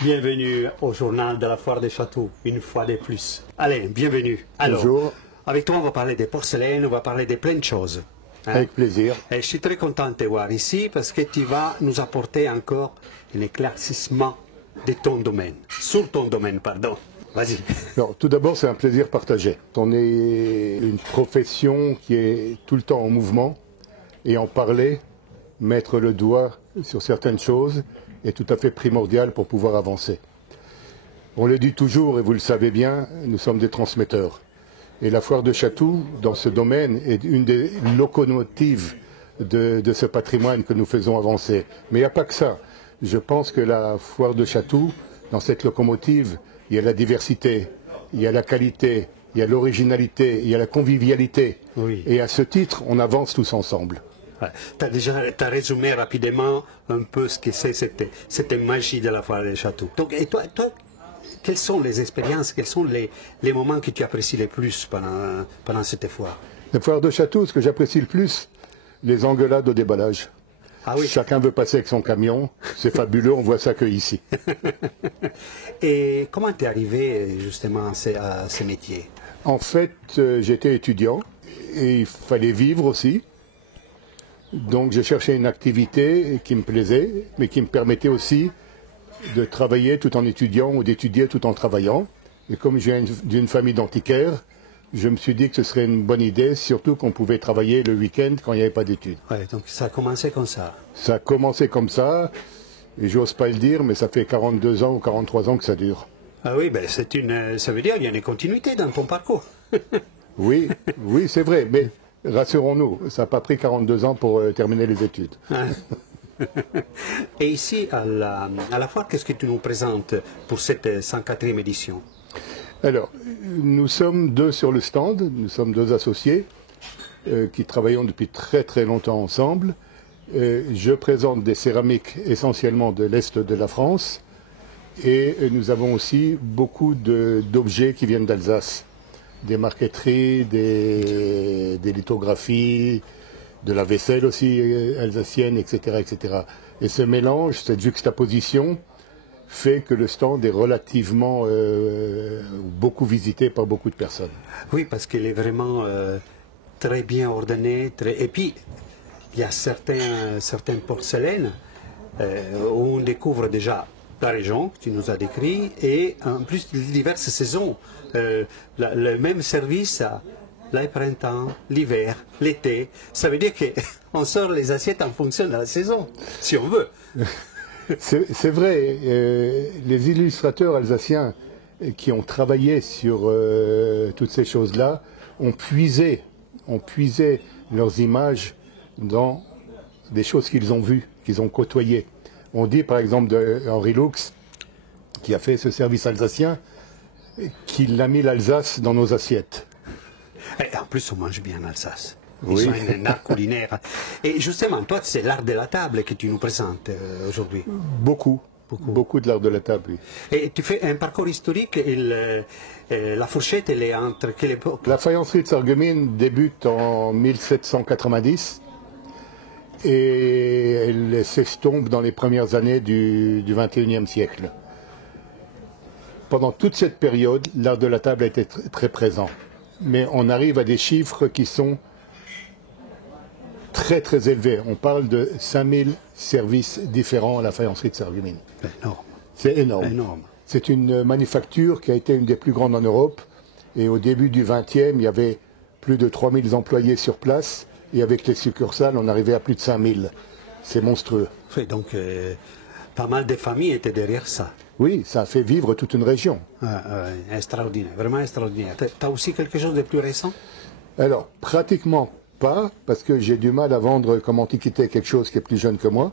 Bienvenue au journal de la Foire des Châteaux, une fois de plus. Allez, bienvenue. Alors, bonjour. Avec toi, on va parler des porcelaines, on va parler de plein de choses. Hein? Avec plaisir. Et je suis très content de te voir ici parce que tu vas nous apporter encore un éclaircissement de ton domaine, sur ton domaine, pardon. Vas-y. Alors, tout d'abord, c'est un plaisir partagé. On est une profession qui est tout le temps en mouvement et en parler, mettre le doigt sur certaines choses est tout à fait primordial pour pouvoir avancer. On le dit toujours, et vous le savez bien, nous sommes des transmetteurs. Et la Foire de Chatou, dans ce domaine, est une des locomotives de ce patrimoine que nous faisons avancer. Mais il n'y a pas que ça. Je pense que la Foire de Chatou, dans cette locomotive, il y a la diversité, il y a la qualité, il y a l'originalité, il y a la convivialité. Oui. Et à ce titre, on avance tous ensemble. Ouais. Tu as résumé rapidement un peu ce que c'est cette magie de la Foire des Châteaux. Donc, et toi, quelles sont les expériences, quels sont les moments que tu apprécies le plus pendant cette foire? La Foire de Chatou, ce que j'apprécie le plus, les engueulades au déballage. Ah oui. Chacun veut passer avec son camion, c'est fabuleux, on voit ça que ici. Et comment tu es arrivé justement à ce métier? En fait, j'étais étudiant et il fallait vivre aussi. Donc je cherchais une activité qui me plaisait, mais qui me permettait aussi de travailler tout en étudiant ou d'étudier tout en travaillant. Et comme je viens d'une famille d'antiquaires, je me suis dit que ce serait une bonne idée, surtout qu'on pouvait travailler le week-end quand il n'y avait pas d'études. Ouais, donc ça a commencé comme ça. Ça a commencé comme ça, et j'ose pas le dire, mais ça fait 42 ans ou 43 ans que ça dure. Ah oui, ben ça veut dire qu'il y a une continuité dans ton parcours. Oui, oui, c'est vrai, mais rassurons-nous, ça n'a pas pris 42 ans pour terminer les études. Et ici, à la foire, qu'est-ce que tu nous présentes pour cette 104e édition? Alors, nous sommes deux sur le stand, nous sommes deux associés qui travaillons depuis très très longtemps ensemble. Je présente des céramiques essentiellement de l'Est de la France et nous avons aussi beaucoup d'objets qui viennent d'Alsace. Des marqueteries, des lithographies, de la vaisselle aussi alsacienne, etc., etc. Et ce mélange, cette juxtaposition, fait que le stand est relativement beaucoup visité par beaucoup de personnes. Oui, parce qu'il est vraiment très bien ordonné. Et puis, il y a certaines porcelaines où on découvre déjà la région que tu nous as décrit et en plus diverses saisons. Le même service à le printemps, l'hiver, l'été. Ça veut dire qu'on sort les assiettes en fonction de la saison, si on veut. C'est vrai, les illustrateurs alsaciens qui ont travaillé sur toutes ces choses-là ont puisé leurs images dans des choses qu'ils ont vues, qu'ils ont côtoyées. On dit par exemple de Henri Lux, qui a fait ce service alsacien, qu'il a mis l'Alsace dans nos assiettes. Et en plus, on mange bien en Alsace. Oui. Ils ont un art culinaire. Et justement, toi, c'est l'art de la table que tu nous présentes aujourd'hui. Beaucoup de l'art de la table, oui. Et tu fais un parcours historique. La fourchette, elle est entre quelle époque? La faïencerie de Sarreguemines débute en 1790 et elle s'estompe dans les premières années du XXIe siècle. Pendant toute cette période, l'art de la table a été très présent. Mais on arrive à des chiffres qui sont très très élevés. On parle de 5000 services différents à la faïencerie de Sarreguemines. C'est énorme. Énorme. C'est une manufacture qui a été une des plus grandes en Europe. Et au début du XXe, il y avait plus de 3000 employés sur place. Et avec les succursales, on arrivait à plus de 5000. C'est monstrueux. Oui, donc, pas mal de familles étaient derrière ça. Oui, ça a fait vivre toute une région. Extraordinaire, vraiment extraordinaire. Tu as aussi quelque chose de plus récent? Alors, pratiquement pas, parce que j'ai du mal à vendre comme antiquité quelque chose qui est plus jeune que moi.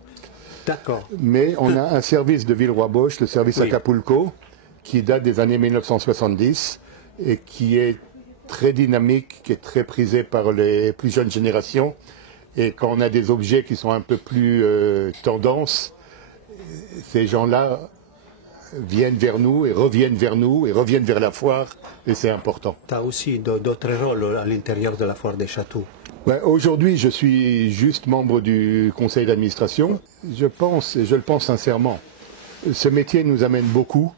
D'accord. Mais on a un service de Villeroy-Bosch, le service Acapulco, qui date des années 1970 et qui est très dynamique, qui est très prisé par les plus jeunes générations. Et quand on a des objets qui sont un peu plus tendance, ces gens-là viennent vers nous et reviennent vers nous et reviennent vers la foire, et c'est important. Tu as aussi d'autres rôles à l'intérieur de la Foire des Châteaux. Ouais, aujourd'hui, je suis juste membre du conseil d'administration. Je pense, et je le pense sincèrement, ce métier nous amène beaucoup,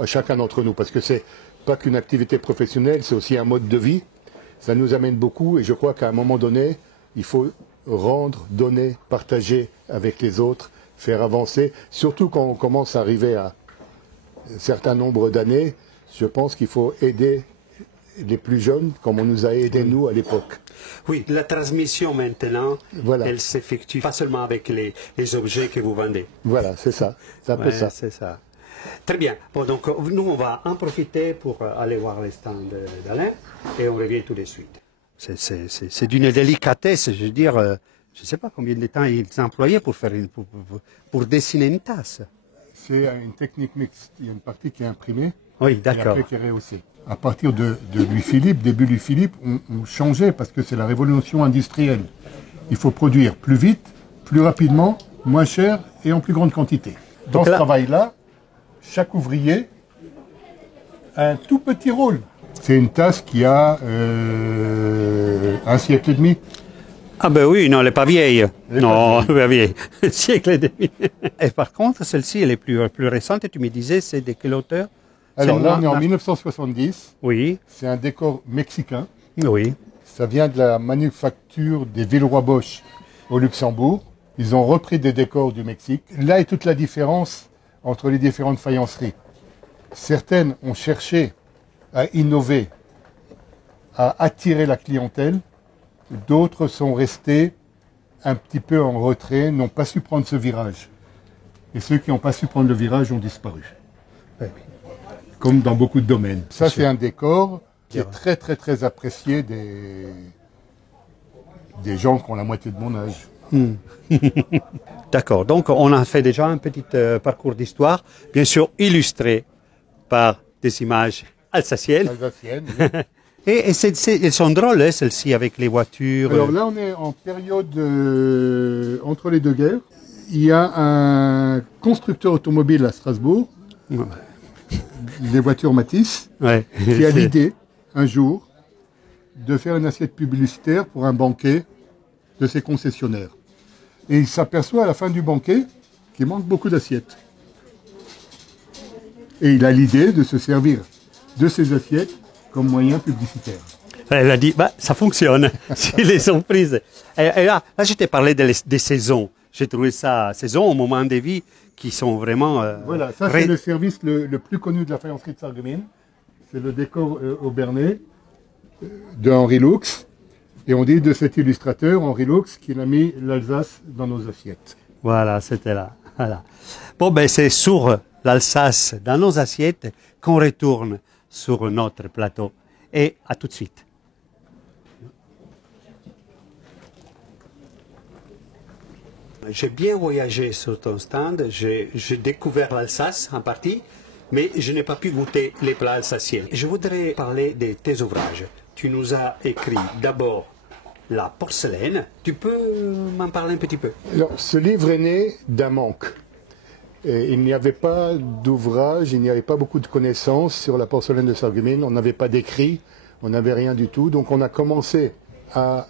à chacun d'entre nous, parce que c'est pas qu'une activité professionnelle, c'est aussi un mode de vie. Ça nous amène beaucoup et je crois qu'à un moment donné, il faut rendre, donner, partager avec les autres, faire avancer. Surtout quand on commence à arriver à un certain nombre d'années, je pense qu'il faut aider les plus jeunes comme on nous a aidés nous à l'époque. Oui, la transmission maintenant, Voilà. elle s'effectue pas seulement avec les objets que vous vendez. Voilà, c'est ça, c'est un peu ça. C'est ça. Très bien. Bon, donc nous, on va en profiter pour aller voir les stands d'Alain et on revient tout de suite. C'est d'une délicatesse, je veux dire, je ne sais pas combien de temps ils employaient pour, faire pour dessiner une tasse. C'est une technique mixte. Il y a une partie qui est imprimée Oui, et d'accord. après qui est rehaussée. À partir de Louis-Philippe, début Louis-Philippe, on changeait parce que c'est la révolution industrielle. Il faut produire plus vite, plus rapidement, moins cher et en plus grande quantité. Dans ce travail-là, chaque ouvrier a un tout petit rôle. C'est une tasse qui a 1 siècle et demi. Ah ben oui, non, elle n'est pas vieille. Non, elle n'est pas vieille. Un siècle et demi. Et par contre, celle-ci, elle est plus récente et tu me disais, c'est de quelle auteur? Alors là, on est en 1970. Oui. C'est un décor mexicain. Oui. Ça vient de la manufacture des Villeroy Bosch au Luxembourg. Ils ont repris des décors du Mexique. Là est toute la différence entre les différentes faïenceries. Certaines ont cherché à innover, à attirer la clientèle. D'autres sont restés un petit peu en retrait, n'ont pas su prendre ce virage. Et ceux qui n'ont pas su prendre le virage ont disparu. Comme dans beaucoup de domaines. Ça, c'est un décor qui est très, très, très apprécié des gens qui ont la moitié de mon âge. D'accord. Donc, on a fait déjà un petit parcours d'histoire, bien sûr illustré par des images alsaciennes. Alsacienne, oui. Et elles sont drôles, hein, celles-ci, avec les voitures. Alors là, on est en période entre les deux guerres. Il y a un constructeur automobile à Strasbourg, les voitures Matisse, Ouais. qui a l'idée, un jour, de faire une assiette publicitaire pour un banquet de ses concessionnaires. Et il s'aperçoit à la fin du banquet qu'il manque beaucoup d'assiettes. Et il a l'idée de se servir de ces assiettes comme moyen publicitaire. Elle a dit, bah, ça fonctionne, s'ils les ont prises. Et là, je t'ai parlé des saisons. J'ai trouvé ça, saison, au moment des vies, qui sont vraiment... voilà, ça c'est le service le plus connu de la faïencerie de Sarreguemines. C'est le décor au Bernet de Henri Lux. Et on dit de cet illustrateur, Henri Lux, qu'il a mis l'Alsace dans nos assiettes. Voilà, c'était là. Voilà. Bon, ben c'est sur l'Alsace, dans nos assiettes, qu'on retourne sur notre plateau. Et à tout de suite. J'ai bien voyagé sur ton stand, j'ai découvert l'Alsace en partie, mais je n'ai pas pu goûter les plats alsaciens. Je voudrais parler de tes ouvrages. Tu nous as écrit d'abord la porcelaine. Tu peux m'en parler un petit peu? Alors, ce livre est né d'un manque. Et il n'y avait pas d'ouvrage, il n'y avait pas beaucoup de connaissances sur la porcelaine de Sarreguemines. On n'avait pas d'écrit, on n'avait rien du tout. Donc on a commencé à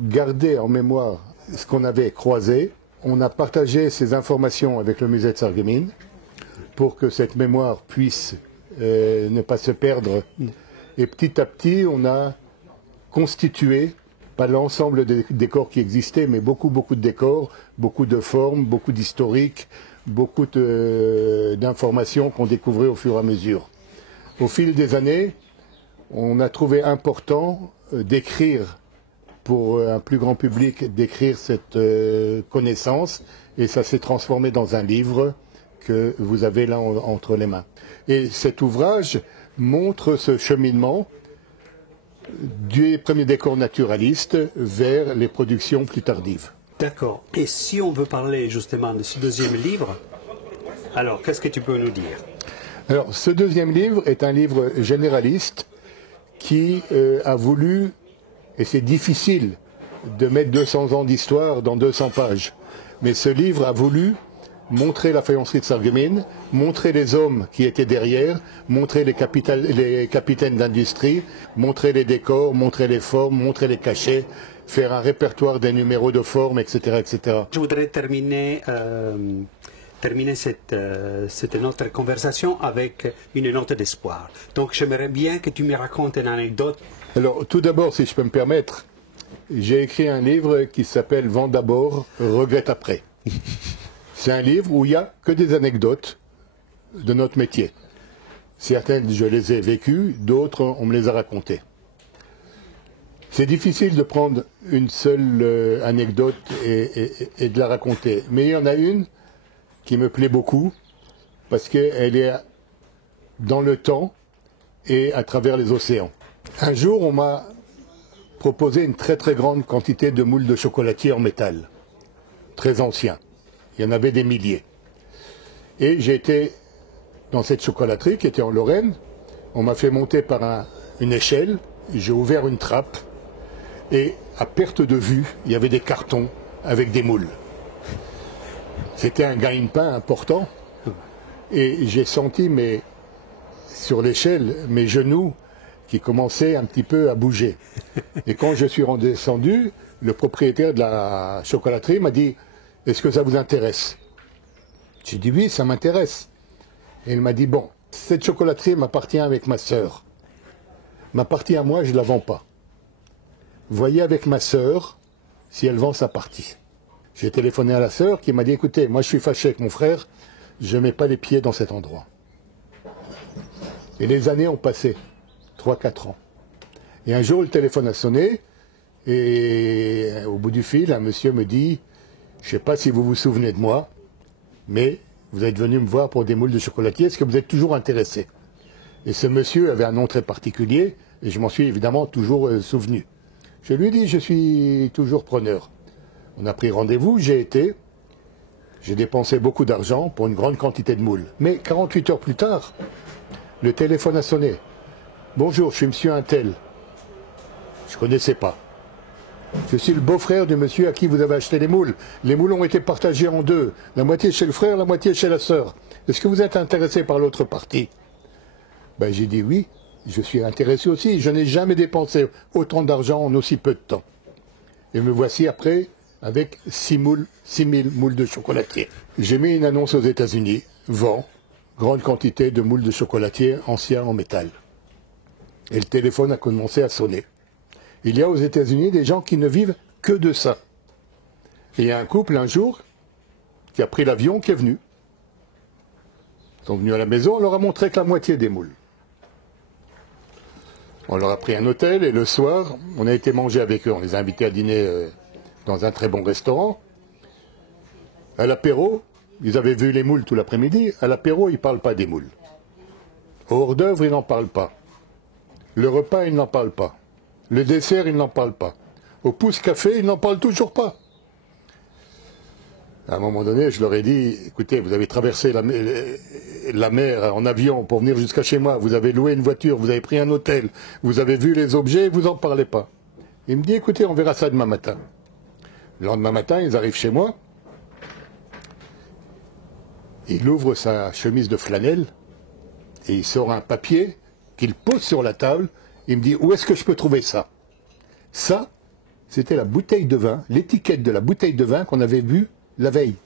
garder en mémoire ce qu'on avait croisé. On a partagé ces informations avec le musée de Sarreguemines pour que cette mémoire puisse ne pas se perdre. Et petit à petit, on a constitué, pas l'ensemble des décors qui existaient, mais beaucoup de décors, beaucoup de formes, beaucoup d'historiques, beaucoup d'informations qu'on découvrait au fur et à mesure. Au fil des années, on a trouvé important d'écrire pour un plus grand public, d'écrire cette connaissance, et ça s'est transformé dans un livre que vous avez là entre les mains. Et cet ouvrage montre ce cheminement des premiers décors naturalistes vers les productions plus tardives. D'accord. Et si on veut parler justement de ce deuxième livre, alors qu'est-ce que tu peux nous dire? Alors, ce deuxième livre est un livre généraliste qui a voulu, et c'est difficile de mettre 200 ans d'histoire dans 200 pages, mais ce livre a voulu montrer la faïencerie de Sarreguemines, montrer les hommes qui étaient derrière, montrer les capitaines d'industrie, montrer les décors, montrer les formes, montrer les cachets, faire un répertoire des numéros de formes, etc., etc. Je voudrais terminer terminer cette notre conversation avec une note d'espoir. Donc j'aimerais bien que tu me racontes une anecdote. Alors tout d'abord, si je peux me permettre, j'ai écrit un livre qui s'appelle « Vends d'abord, regrette après ». C'est un livre où il n'y a que des anecdotes de notre métier. Certaines, je les ai vécues, d'autres, on me les a racontées. C'est difficile de prendre une seule anecdote et de la raconter. Mais il y en a une qui me plaît beaucoup, parce qu'elle est dans le temps et à travers les océans. Un jour, on m'a proposé une très très grande quantité de moules de chocolatier en métal, très anciens. Il y en avait des milliers. Et j'ai été dans cette chocolaterie qui était en Lorraine. On m'a fait monter par une échelle, j'ai ouvert une trappe, et à perte de vue, il y avait des cartons avec des moules. C'était un gagne-pain important, et j'ai senti sur l'échelle mes genoux qui commençaient un petit peu à bouger. Et quand je suis redescendu, le propriétaire de la chocolaterie m'a dit « Est-ce que ça vous intéresse ?» J'ai dit « Oui, ça m'intéresse ». Et il m'a dit « Bon, cette chocolaterie m'appartient avec ma sœur. M'appartient à moi, je ne la vends pas. Voyez avec ma sœur si elle vend sa partie. » J'ai téléphoné à la sœur qui m'a dit « Écoutez, moi je suis fâché avec mon frère, je ne mets pas les pieds dans cet endroit. » Et les années ont passé, 3-4 ans. Et un jour, le téléphone a sonné, et au bout du fil, un monsieur me dit « Je ne sais pas si vous vous souvenez de moi, mais vous êtes venu me voir pour des moules de chocolatier, est-ce que vous êtes toujours intéressé ?» Et ce monsieur avait un nom très particulier, et je m'en suis évidemment toujours souvenu. Je lui ai dit « Je suis toujours preneur. » On a pris rendez-vous, j'ai été, j'ai dépensé beaucoup d'argent pour une grande quantité de moules. Mais 48 heures plus tard, le téléphone a sonné. « Bonjour, je suis monsieur Untel. » Je ne connaissais pas. « Je suis le beau-frère du monsieur à qui vous avez acheté les moules. Les moules ont été partagés en deux. La moitié chez le frère, la moitié chez la sœur. Est-ce que vous êtes intéressé par l'autre partie ?» Ben, j'ai dit oui, je suis intéressé aussi. Je n'ai jamais dépensé autant d'argent en aussi peu de temps. Et me voici après avec 6 000 moules de chocolatier. J'ai mis une annonce aux États-Unis. Vend grande quantité de moules de chocolatier anciens en métal. Et le téléphone a commencé à sonner. Il y a aux États-Unis des gens qui ne vivent que de ça. Et il y a un couple un jour qui a pris l'avion, qui est venu. Ils sont venus à la maison, on leur a montré que la moitié des moules. On leur a pris un hôtel et le soir, on a été manger avec eux. On les a invités à dîner dans un très bon restaurant. À l'apéro, ils avaient vu les moules tout l'après-midi. À l'apéro, ils ne parlent pas des moules. Au hors d'œuvre, ils n'en parlent pas. Le repas, ils n'en parlent pas. Le dessert, ils n'en parlent pas. Au pouce-café, ils n'en parlent toujours pas. À un moment donné, je leur ai dit, écoutez, vous avez traversé la mer en avion pour venir jusqu'à chez moi, vous avez loué une voiture, vous avez pris un hôtel, vous avez vu les objets, vous n'en parlez pas. Il me dit, écoutez, on verra ça demain matin. Le lendemain matin, ils arrivent chez moi. Il ouvre sa chemise de flanelle et il sort un papier qu'il pose sur la table. Il me dit, où est-ce que je peux trouver ça? Ça, c'était la bouteille de vin, l'étiquette de la bouteille de vin qu'on avait vue la veille.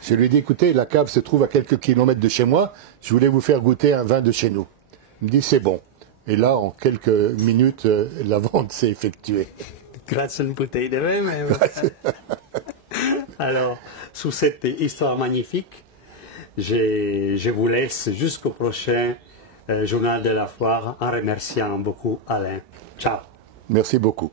Je lui ai dit, écoutez, la cave se trouve à quelques kilomètres de chez moi, je voulais vous faire goûter un vin de chez nous. Il me dit, c'est bon. Et là, en quelques minutes, la vente s'est effectuée. Grâce à une bouteille de vin, mais... Alors, sous cette histoire magnifique, je vous laisse jusqu'au prochain journal de la foire en remerciant beaucoup Alain. Ciao. Merci beaucoup.